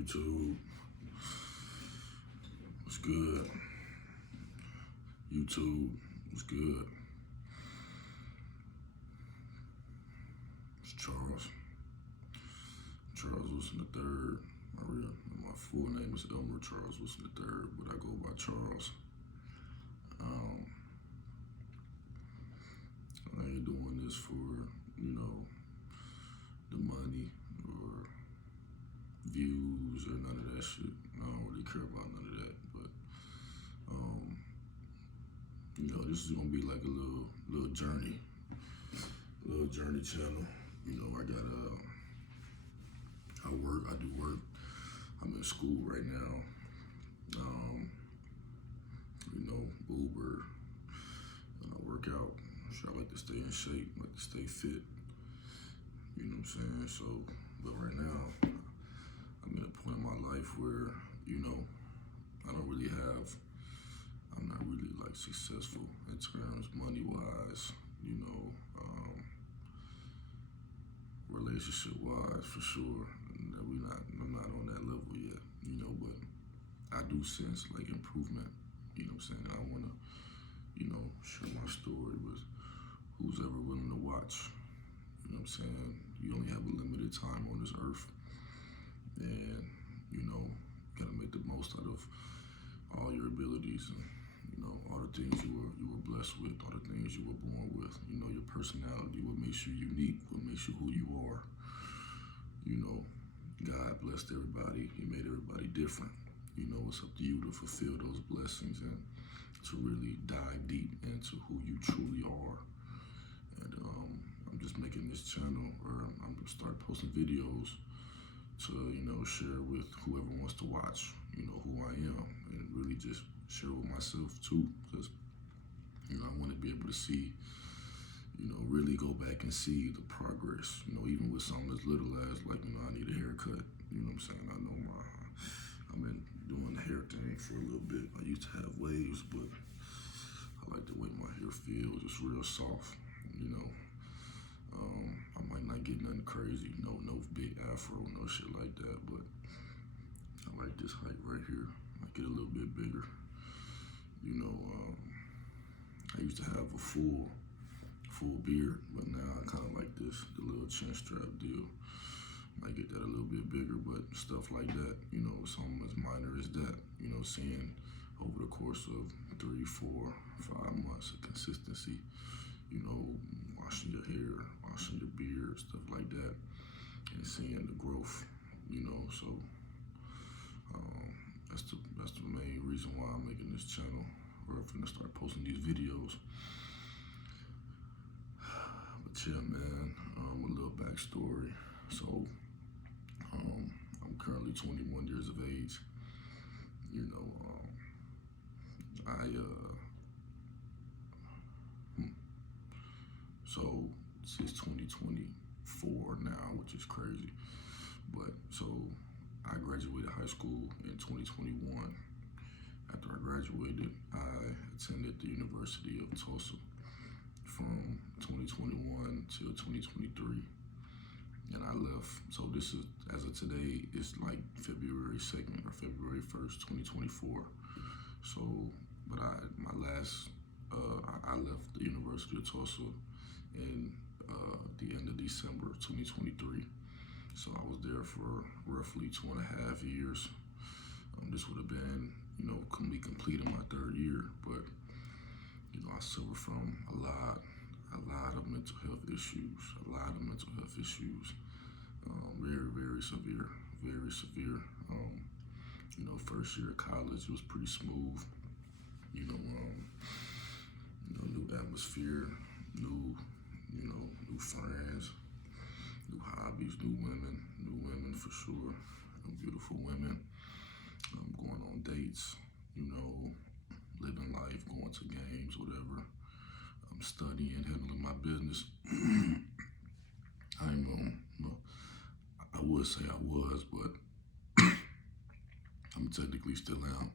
YouTube. What's good? YouTube, what's good? It's Charles. Charles Wilson III. My full name is Elmer Charles Wilson III, but I go by Charles. I ain't doing this for, the money or views or none of that shit. I don't really care about none of that, but this is gonna be like a little journey channel. I do work. I'm in school right now. Uber, and I work out. I like to stay in shape, like to stay fit. You know what I'm saying? So, but right now, I'm at a point in my life where, I'm not really like successful in terms money-wise, relationship-wise for sure. I'm not on that level yet, but I do sense like improvement, you know what I'm saying? I wanna, share my story with who's ever willing to watch. You know what I'm saying? You only have a limited time on this earth. And, you gotta make the most out of all your abilities and, all the things you were blessed with, all the things you were born with, your personality, what makes you unique, what makes you who you are. God blessed everybody. He made everybody different. It's up to you to fulfill those blessings and to really dive deep into who you truly are. And I'm just making this channel, or I'm gonna start posting videos to, share with whoever wants to watch, who I am, and really just share with myself too, because, I want to be able to see, really go back and see the progress, even with something as little as like, I need a haircut, you know what I'm saying? I know I've been doing the hair thing for a little bit. I used to have waves, but I like the way my hair feels. It's real soft, I might not get nothing crazy, no big afro, no shit like that, but I like this height right here. I get a little bit bigger. I used to have a full beard, but now I kind of like this, the little chin strap deal. Might get that a little bit bigger, but stuff like that, something as minor as that, seeing over the course of 3, 4, 5 months of consistency, washing your hair, washing your beard, stuff like that, and seeing the growth, so that's the main reason why I'm making this channel, or I'm gonna start posting these videos. But yeah, man, a little backstory. So, I'm currently 21 years of age. So since 2024 now, which is crazy. But so I graduated high school in 2021. After I graduated, I attended the University of Tulsa from 2021 till 2023. And I left, so this is, as of today, it's like February 2nd or February 1st, 2024. So, but I left the University of Tulsa in the end of December 2023. So I was there for roughly 2.5 years. This would have been, me completing my 3rd year, but, I suffer from a lot of mental health issues, very, very severe, very severe. First year of college was pretty smooth, new atmosphere, new friends, new hobbies, new women for sure, beautiful women, going on dates, living life, going to games, whatever. I'm studying, handling my business. I would say I was, but I'm technically still am.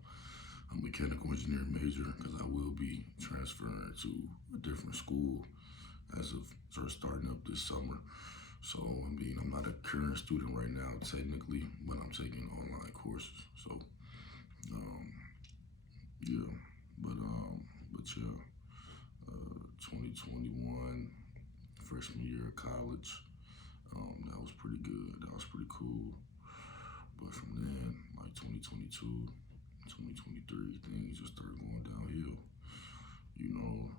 I'm a mechanical engineering major because I will be transferring to a different school as of starting up this summer. So, I mean, I'm not a current student right now, technically, but I'm taking online courses. So, um, yeah, but yeah, 2021, freshman year of college, that was pretty good. That was pretty cool. But from then, like 2022, 2023, things just started going downhill. You know,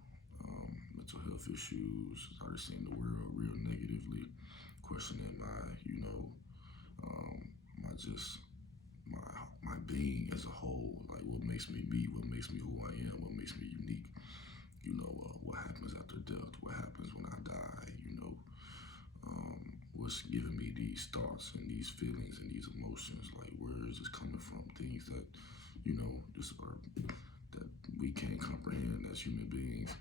mental health issues, started seeing the world real negatively, questioning um, my just my my being as a whole, like what makes me me, what makes me who I am, what makes me unique. What happens after death, what happens when I die. What's giving me these thoughts and these feelings and these emotions. Like where is this coming from? Things that just are that we can't comprehend as human beings.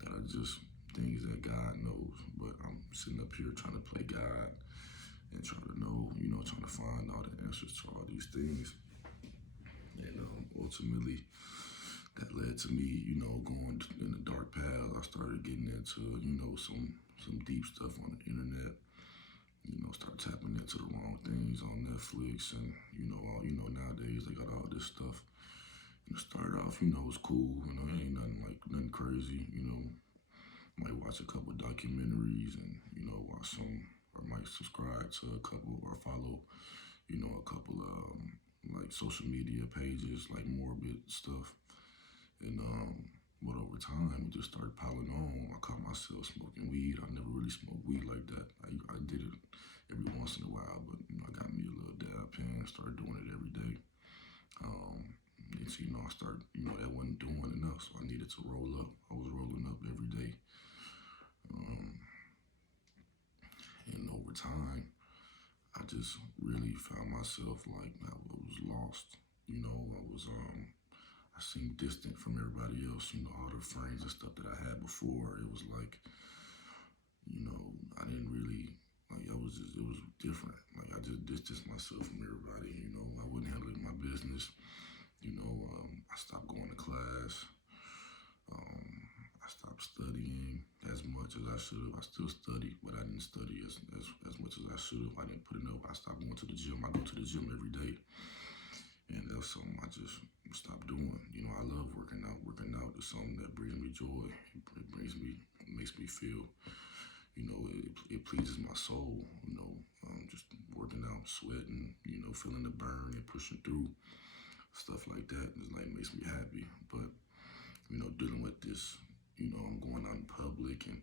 That are just things that God knows. But I'm sitting up here trying to play God and trying to know, trying to find all the answers to all these things. And ultimately, that led to me, going in a dark path. I started getting into, some deep stuff on the internet. Start tapping into the wrong things on Netflix, and nowadays they got all this stuff. Started off, it was cool. It ain't nothing crazy. Might watch a couple documentaries, and watch some, or might subscribe to a couple, or follow, a couple like social media pages, like morbid stuff. And but over time, it just started piling on. I caught myself smoking weed. I never really smoked weed like that. I did it every once in a while, but I got me a little dab pen, started doing it every day. And so, I started, that wasn't doing enough, so I needed to roll up. I was rolling up every day. Um, and over time, I just really found myself like I was lost. I seemed distant from everybody else. All the friends and stuff that I had before. It was like, I didn't really like. It was different. Like I just distanced myself from everybody. I wasn't handling my business. I stopped going to class. I stopped studying as much as I should have. I still study, but I didn't study as much as I should have. I didn't put enough. I stopped going to the gym. I go to the gym every day. And that's something I just stopped doing. I love working out. Working out is something that brings me joy. It makes me feel, it pleases my soul. Just working out, sweating, feeling the burn and pushing through. Stuff like that is like makes me happy. But, dealing with this, I'm going out in public and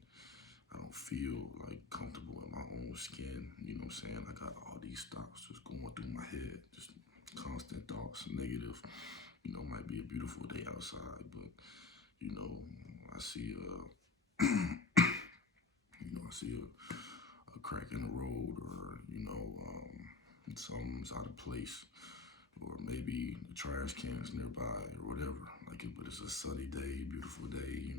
I don't feel like comfortable in my own skin. You know what I'm saying? I got all these thoughts just going through my head, just constant thoughts, negative. Might be a beautiful day outside, but I see I see a crack in the road, or something's out of place, or maybe the trash can's nearby, or whatever. But it's a sunny day, beautiful day.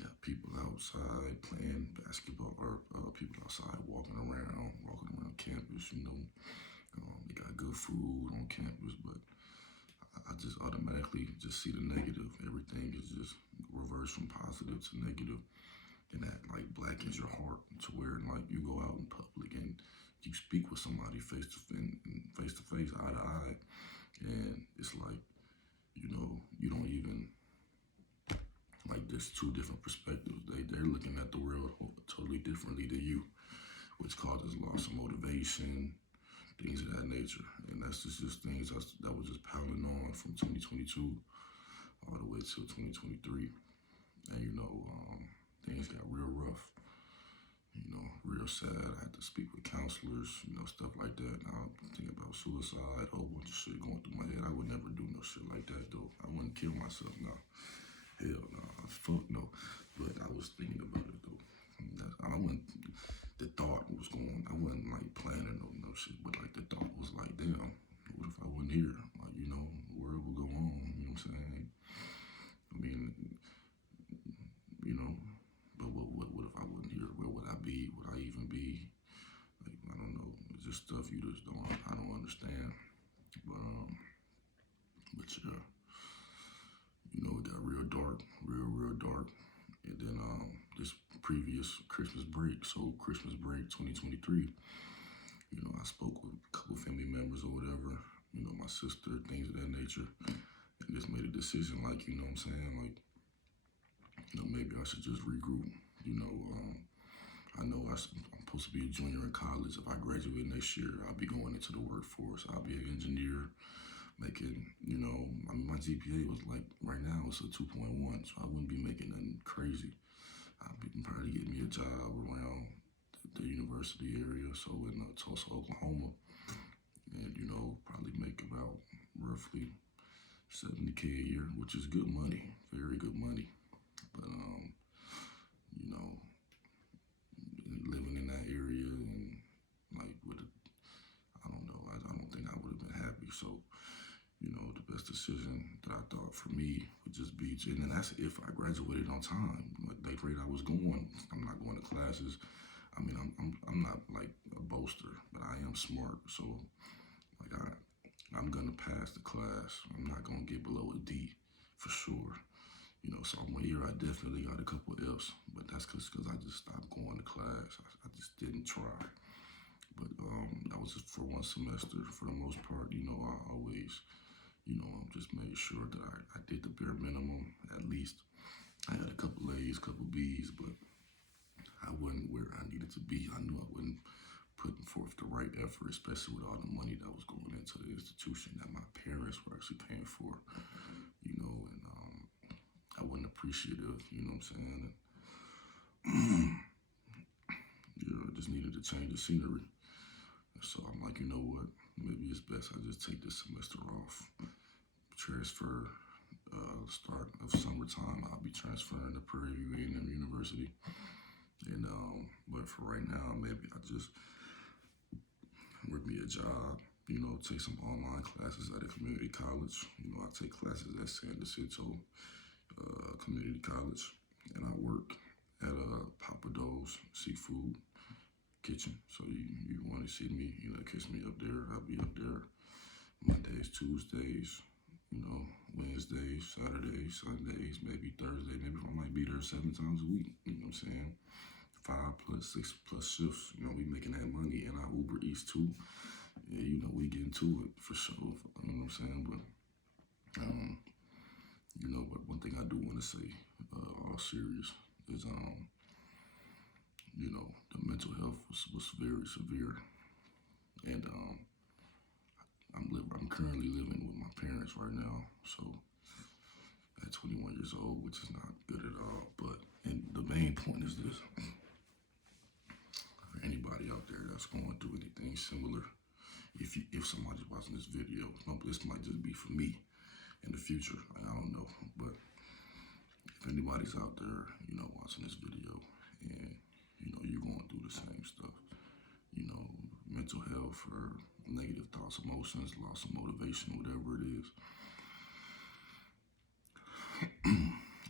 Got people outside playing basketball, or people outside walking around campus. They got good food on campus, but I just automatically just see the negative. Everything is just reversed from positive to negative, and that like blackens your heart to where like you go out in public and you speak with somebody face to face, eye to eye, and it's like you don't even like there's two different perspectives. They're looking at the world totally differently than you, which causes loss of motivation, things of that nature. And that's just things that was just piling on from 2022 all the way till 2023. And things got real rough, real sad. I had to speak with counselors, stuff like that. Now I'm thinking about suicide, a whole bunch of shit going through my head. I would never do no shit like that though. I wouldn't kill myself now. Hell no, fuck no. But I was thinking about it though. I wouldn't. The thought was going. I wasn't like planning no shit, but like the thought was like, damn, what if I wasn't here? Like the world would go on. You know what I'm saying? I mean, but what if I wasn't here? Where would I be? Would I even be? Like I don't know. It's just stuff you just don't. I don't understand. But yeah, it got real dark, real dark. And then this previous Christmas break. So Christmas break 2023, I spoke with a couple family members or whatever, my sister, things of that nature, and just made a decision, like, you know what I'm saying, like, maybe I should just regroup. I know I'm supposed to be a junior in college. If I graduate next year, I'll be going into the workforce. I'll be an engineer, making, my GPA was like, right now it's a 2.1, so I wouldn't be making nothing crazy. I'd be probably getting me a job around the university area, so in Tulsa, Oklahoma, and, probably make about roughly 70K a year, which is good money, very good money. But, living in that area and like I don't know, I don't think I would have been happy. So, the best decision that I thought for me would just be to, and then that's if I graduated on time. Like the rate I was going, I'm not going to classes. I mean, I'm not like a boaster, but I am smart. So, like I'm gonna pass the class. I'm not gonna get below a D for sure. Sophomore year, I definitely got a couple F's, but that's because I just stopped going to class. I just didn't try. But that was just for one semester. For the most part, I always, just made sure that I did the bare minimum. At least I had a couple A's, couple B's, but I wasn't where I needed to be. I knew I wasn't putting forth the right effort, especially with all the money that was going into the institution that my parents were actually paying for, and I wasn't appreciative, you know what I'm saying? I just needed to change the scenery. So I'm like, you know what? Maybe it's best I just take this semester off. Transfer, start of summertime, I'll be transferring to Prairie View A&M University. And, but for right now, maybe I just work me a job, take some online classes at a community college. I take classes at San Jacinto Community College, and I work at Papa Do's Seafood Kitchen. So you want to see me, catch me up there. I'll be up there Mondays, Tuesdays, Wednesdays, Saturdays, Sundays, maybe Thursday. Maybe I might be there 7 times a week. You know what I'm saying? 5+, 6+ shifts. We making that money, and I Uber Eats too. Yeah, we get into it for sure. You know what I'm saying? But but one thing I do want to say, all serious, is the mental health was very severe, and I'm currently living with my parents right now, so at 21 years old, which is not good at all. But and the main point is this: for anybody out there that's going through anything similar, if somebody's watching this video, this might just be for me in the future. I don't know, but if anybody's out there, watching this video, and you're going through the same stuff, mental health or negative thoughts, emotions, loss of motivation, whatever it is,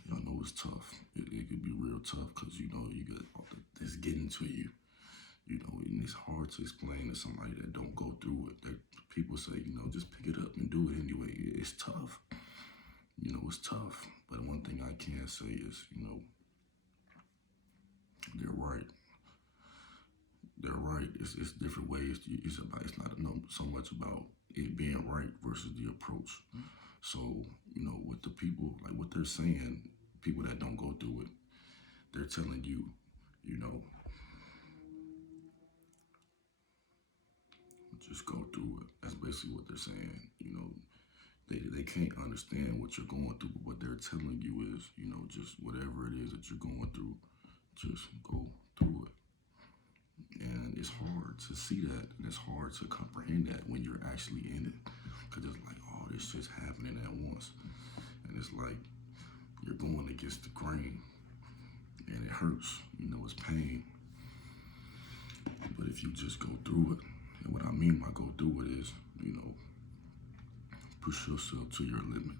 y'all know it's tough. It could be real tough because you got all this getting to you. And it's hard to explain to somebody that don't go through it. That people say, just pick it up and do it anyway. It's tough. It's tough. But one thing I can say is, they're right. They're right. It's different ways. It's not so much about it being right versus the approach. So, with the people, like what they're saying, people that don't go through it, they're telling you, just go through it. That's basically what they're saying. They can't understand what you're going through, but what they're telling you is, just whatever it is that you're going through, just go through it. And it's hard to see that, and it's hard to comprehend that when you're actually in it, because it's like, oh, this shit's happening at once, and it's like you're going against the grain, and it hurts. It's pain. But if you just go through it, and what I mean by go through it is, push yourself to your limit.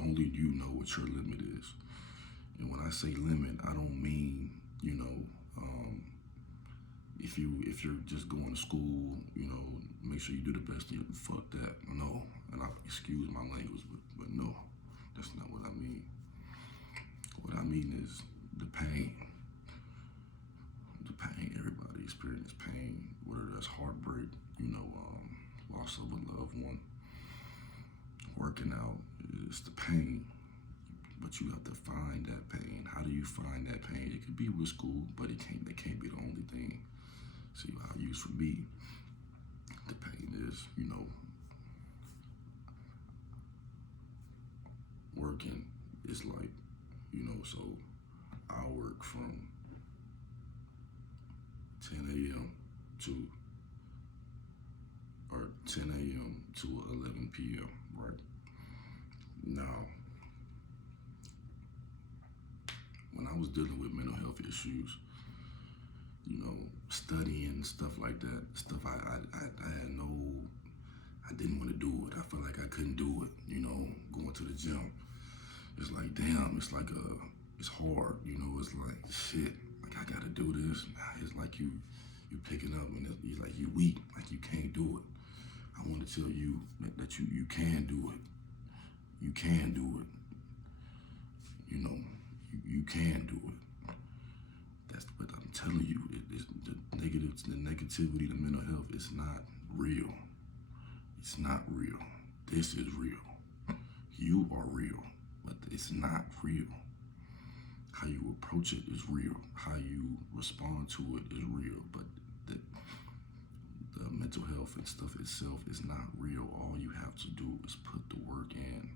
Only you know what your limit is. And when I say limit, I don't mean, if you're just going to school, make sure you do the best. Fuck that. No. And excuse my language, but no, that's not what I mean. What I mean is the pain. experience pain, whether that's heartbreak, loss of a loved one, working out, it's the pain. But you have to find that pain. How do you find that pain? It could be with school, but it can't be the only thing. See, what I use for me, the pain is, working is like, so I work from 10 a.m. to, or 10 a.m. to 11 p.m., right? Now, when I was dealing with mental health issues, studying, stuff like that, stuff I had no, I didn't want to do it. I felt like I couldn't do it, going to the gym. It's like, damn, it's hard, it's like, shit, like I gotta do this. It's like you picking up and it's like you weak, like you can't do it. I want to tell you that you can do it. You can do it. You can do it. That's what I'm telling you. The negativity, the mental health, it's not real. It's not real. This is real. You are real, but it's not real. How you approach it is real. How you respond to it is real. But the mental health and stuff itself is not real. All you have to do is put the work in.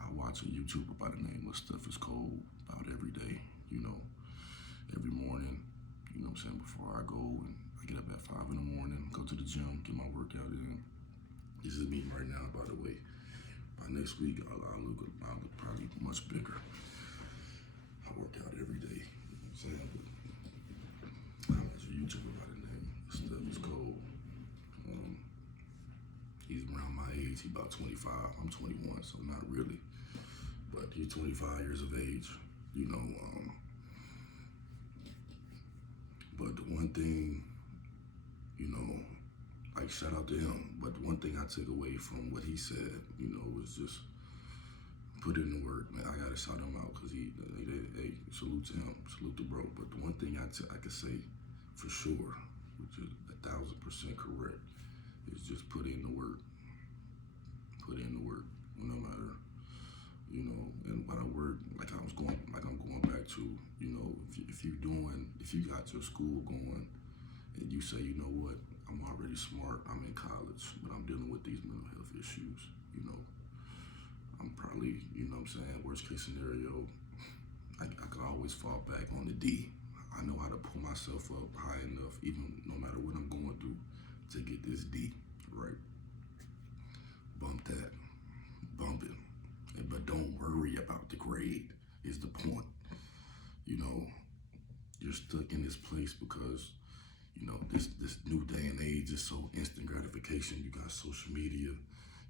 I watch a YouTuber by the name of Stuff is Cold about every day, every morning, before I go, and I get up at 5 in the morning, go to the gym, get my workout in. This is me right now, by the way. By next week, I'll look probably much bigger. I work out every day, But I watch a YouTuber by the name of Stuff is Cold. He's around my age. He's about 25. I'm 21, so not really. But he's 25 years of age, But the one thing, like shout out to him. But the one thing I took away from what he said, was just put in the work. Man, I gotta shout him out because hey, salute to him, salute to bro. But the one thing I could say for sure, which is 1,000% correct, is just put in the work. Put in the work, no matter, and when I work, like I'm going back to, if you got your school going and you say, you know what, I'm already smart, I'm in college, but I'm dealing with these mental health issues, I'm probably, worst case scenario, I could always fall back on the D. I know how to pull myself up high enough, even no matter what I'm going through, to get this D, right? Bump that, bump it. But don't worry about the grade, is the point. You're stuck in this place because, this new day and age is so instant gratification. You got social media,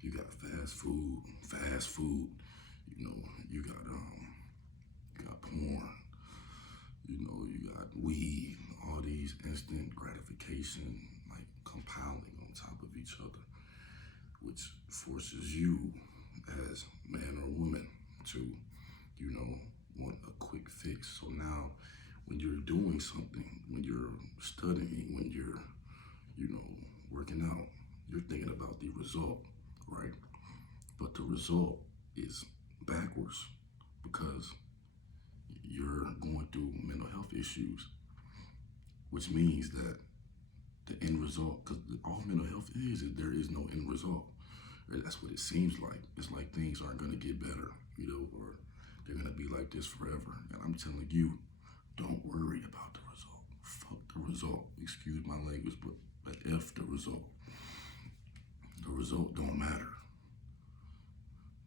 you got fast food, you got porn, you got weed, all these instant gratification, like compiling on top of each other, which forces you as man or woman to, want a quick fix. So now when you're doing something, when you're studying, when you're, working out, you're thinking about the result, right? But the result is backwards because you're going through mental health issues, which means that the end result, because all mental health is there is no end result. That's what it seems like. It's like things aren't going to get better, or they're going to be like this forever. And I'm telling you, don't worry about the result. Fuck the result. Excuse my language, but F the result. The result don't matter.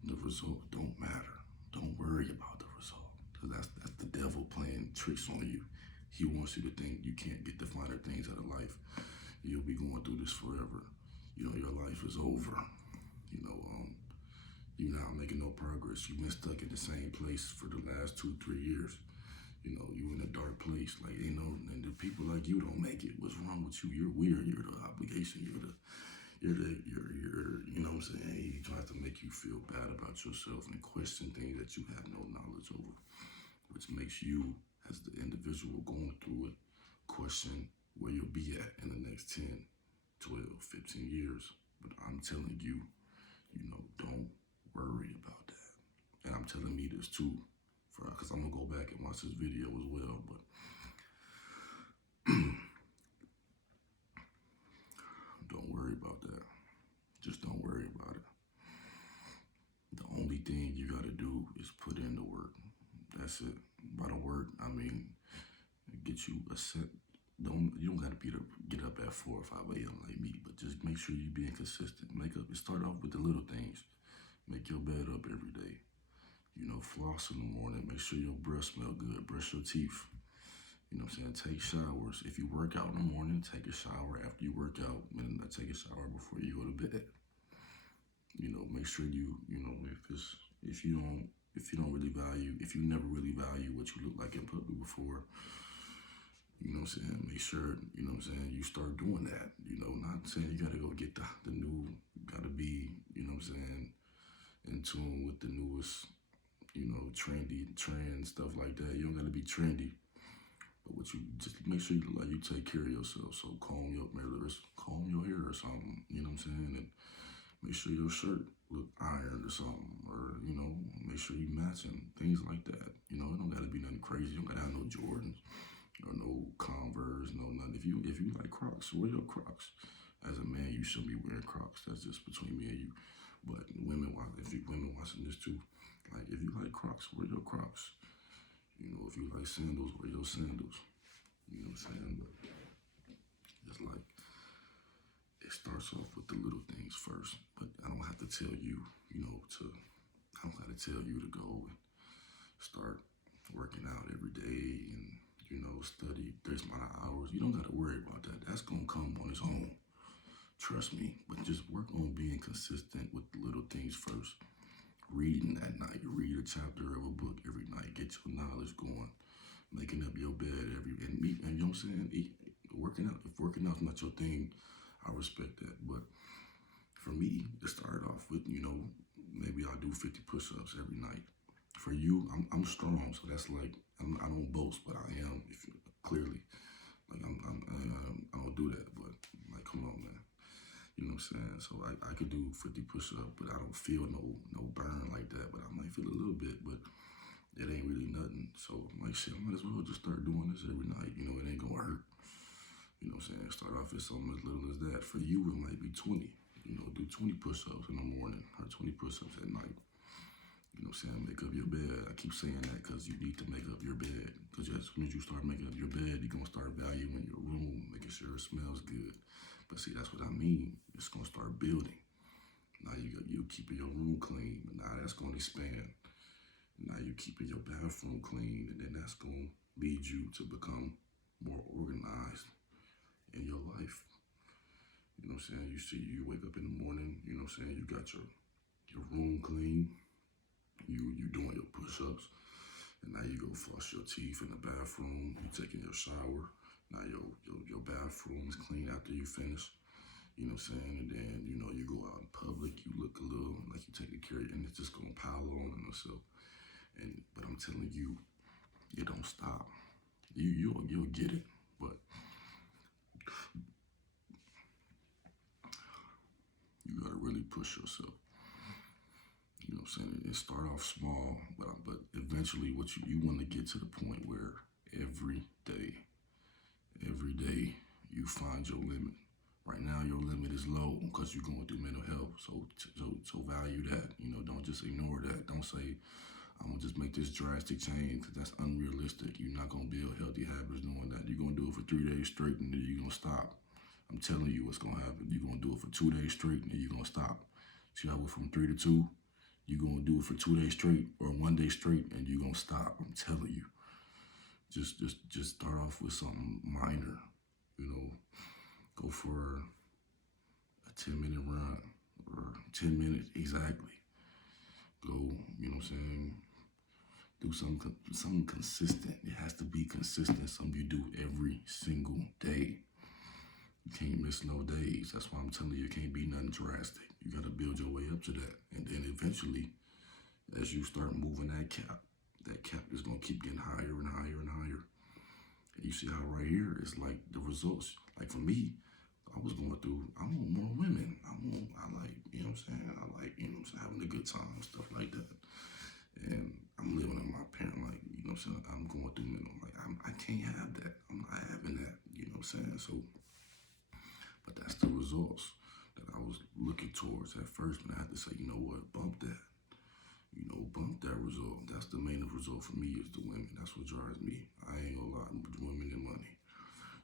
The result don't matter. Don't worry about the result. Because that's the devil playing tricks on you. He wants you to think you can't get the finer things out of life. You'll be going through this forever. Your life is over. You're not making no progress. You've been stuck in the same place for the last 2-3 years. You in a dark place. Like, and the people like you don't make it. What's wrong with you? You're weird. You're the obligation. You're you know what I'm saying? He tries to make you feel bad about yourself and question things that you have no knowledge over, which makes you, as the individual going through it, question where you'll be at in the next 10, 12, 15 years. But I'm telling you, don't worry about that. And I'm telling me this too, because I'm going to go back and watch this video as well. But don't worry about that. Just don't worry about it. The only thing you got to do is put in the work. That's it. By the work, I mean, get you a set. You don't got to get up at 4 or 5 a.m. like me, but just make sure you're being consistent. Start off with the little things. Make your bed up every day. Floss in the morning. Make sure your breath smell good. Brush your teeth. You know what I'm saying? Take showers. If you work out in the morning, take a shower after you work out, and take a shower before you go to bed. Make sure if you never really value what you look like in public before, make sure, you start doing that. Not saying you gotta go get the new, gotta be, in tune with the newest, trendy trends, stuff like that. You don't gotta be trendy. But just make sure you look like you take care of yourself. So comb your hair or something, and make sure your shirt look ironed or something, or, make sure you matching, things like that. It don't gotta be nothing crazy. You don't gotta have no Jordans or no Converse, no nothing. If you like Crocs, wear your Crocs. As a man, you shouldn't be wearing Crocs. That's just between me and you. But women watching this too, like if you like Crocs, wear your Crocs. If you like sandals, wear your sandals. You know what I'm saying? But it's like, it starts off with the little things first. But I don't have to tell you, I don't have to tell you to go and start working out every day and, study this amount of hours. You don't got to worry about that. That's going to come on its own. Trust me. But just work on being consistent with the little things first. Reading at night. Read a chapter of a book every night. Get your knowledge going. Making up your bed and you know what I'm saying? Working out. If working out's not your thing, I respect that. But for me, to start off with, maybe I'll do 50 push-ups every night. For you, I'm strong, so that's like, I don't boast, but I am. Clearly, like I don't do that, but like, come on, man. You know what I'm saying? So I could do 50 push-ups, but I don't feel no burn like that. But I might feel a little bit, but it ain't really nothing. So I'm like, shit, I might as well just start doing this every night. It ain't gonna hurt. You know what I'm saying? Start off with something as little as that. For you, it might be 20. Do 20 push-ups in the morning or 20 push-ups at night. You know what I'm saying? Make up your bed. I keep saying that because you need to make up your bed. Because as soon as you start making up your bed, you're going to start valuing your room, making sure it smells good. But see, that's what I mean. It's going to start building. Now you keeping your room clean. Now that's going to expand. Now you keeping your bathroom clean. And then that's going to lead you to become more organized in your life. You know what I'm saying? You wake up in the morning, you know what I'm saying? You got your room clean. You doing your push-ups. And now you go floss your teeth in the bathroom. You taking your shower. Now your bathroom is clean after you finish. You know what I'm saying? And then, you go out in public, you look a little like you taking care of it, and it's just gonna pile on itself. But I'm telling you, it don't stop. You'll get it. But you gotta really push yourself. You know what I'm saying? It start off small, but eventually what you want to get to the point where every day you find your limit. Right now your limit is low because you're going through mental health. So value that. Don't just ignore that. Don't say, I'm gonna just make this drastic change, because that's unrealistic. You're not gonna build healthy habits doing that. You're gonna do it for 3 days straight and then you're gonna stop. I'm telling you what's gonna happen. You're gonna do it for 2 days straight and then you're gonna stop. See, I went from 3 to 2. You're going to do it for 2 days straight or 1 day straight and you're going to stop. I'm telling you. Just start off with something minor. Go for a 10-minute run or 10 minutes exactly. Go, you know what I'm saying? Do something consistent. It has to be consistent. Something you do every single day. You can't miss no days. That's why I'm telling you, it can't be nothing drastic. You got to build your way up to that. And then eventually, as you start moving that cap is going to keep getting higher and higher and higher. And you see how right here it's like the results. Like for me, I was going through, I want more women. I like, you know what I'm saying? I like, you know what I'm saying, having a good time, stuff like that. And I'm living in my parent, like, you know what I'm saying? I'm going through mental, like, I can't have that. I'm not having that, you know what I'm saying? So, but that's the results that I was looking towards at first, but I had to say, you know what, bump that. You know, bump that result. That's the main result for me is the women. That's what drives me. I ain't gonna lie, women and money.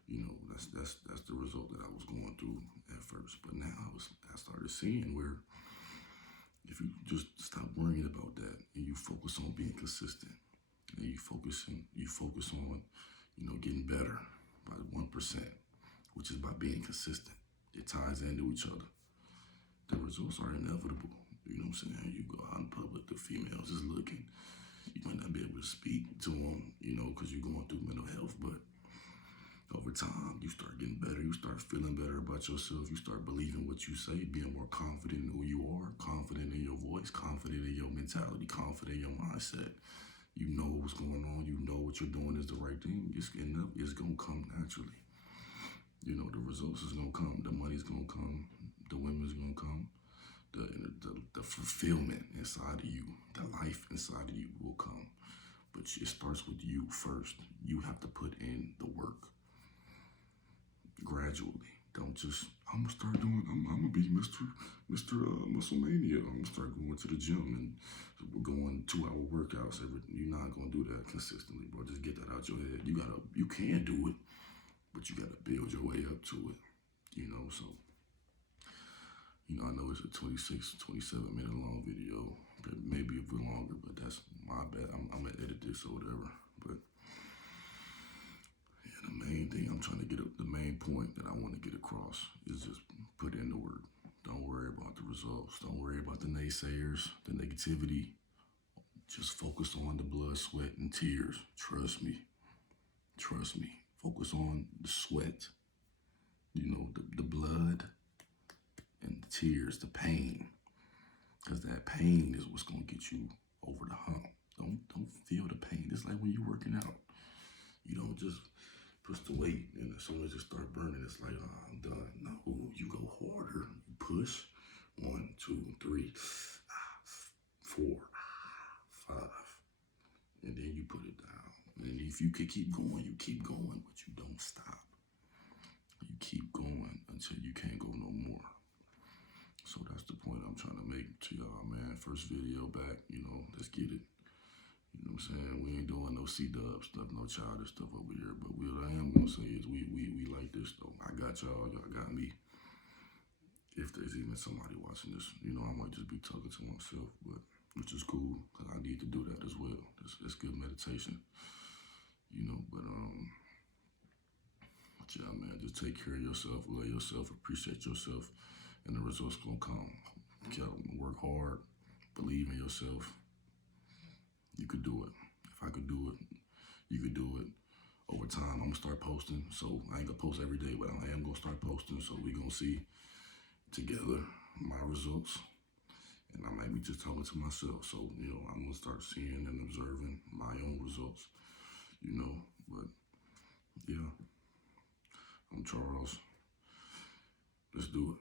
You know, that's the result that I was going through at first. But now I started seeing where if you just stop worrying about that and you focus on being consistent and you focus on, you know, getting better by 1%, which is by being consistent. It ties into each other. The results are inevitable. You know what I'm saying? You go out in public, the females is looking. You might not be able to speak to them, you know, because you're going through mental health, but over time, you start getting better. You start feeling better about yourself. You start believing what you say, being more confident in who you are, confident in your voice, confident in your mentality, confident in your mindset. You know what's going on. You know what you're doing is the right thing. It's going to come naturally. You know, the results is going to come. The money's going to come. The women's going to come. The fulfillment inside of you, the life inside of you will come. But it starts with you first. You have to put in the work gradually. Don't just, I'm gonna start doing, I'm gonna be Mr. Musclemania. I'm gonna start going to the gym and we're going 2-hour workouts. You're not gonna do that consistently, bro. Just get that out your head. You can do it, but you gotta build your way up to it. You know, so, you know, I know it's a 26, 27-minute long video, maybe a bit longer, but that's my bad. I'm gonna edit this or whatever. But the main thing I'm trying to the main point that I want to get across is just put in the work. Don't worry about the results. Don't worry about the naysayers, the negativity. Just focus on the blood, sweat, and tears. Trust me. Trust me. Focus on the sweat, you know, the blood and the tears, the pain. Because that pain is what's going to get you over the hump. Don't feel the pain. It's like when you're working out. You don't just push the weight and as soon as it start burning, it's like, oh, I'm done. No, you go harder. You push 1, 2, 3, 4, 5, and then you put it down. And if you could keep going, you keep going, but you don't stop. You keep going until you can't go no more. So that's the point I'm trying to make to y'all, man. First video back, you know, let's get it. You know what I'm saying? We ain't doing no C-dub stuff, no childish stuff over here. But what I am gonna say is we like this though. I got y'all got me. If there's even somebody watching this, you know, I might just be talking to myself, but which is cool because I need to do that as well. It's good meditation, you know. But yeah, man, just take care of yourself, love yourself, appreciate yourself, and the results gonna come. Work hard, believe in yourself. You could do it. If I could do it, you could do it. Over time, I'm gonna start posting. So I ain't gonna post every day, but I am gonna start posting. So we gonna see together my results. And I might be just talking to myself. So, you know, I'm gonna start seeing and observing my own results, you know. But yeah, I'm Charles. Let's do it.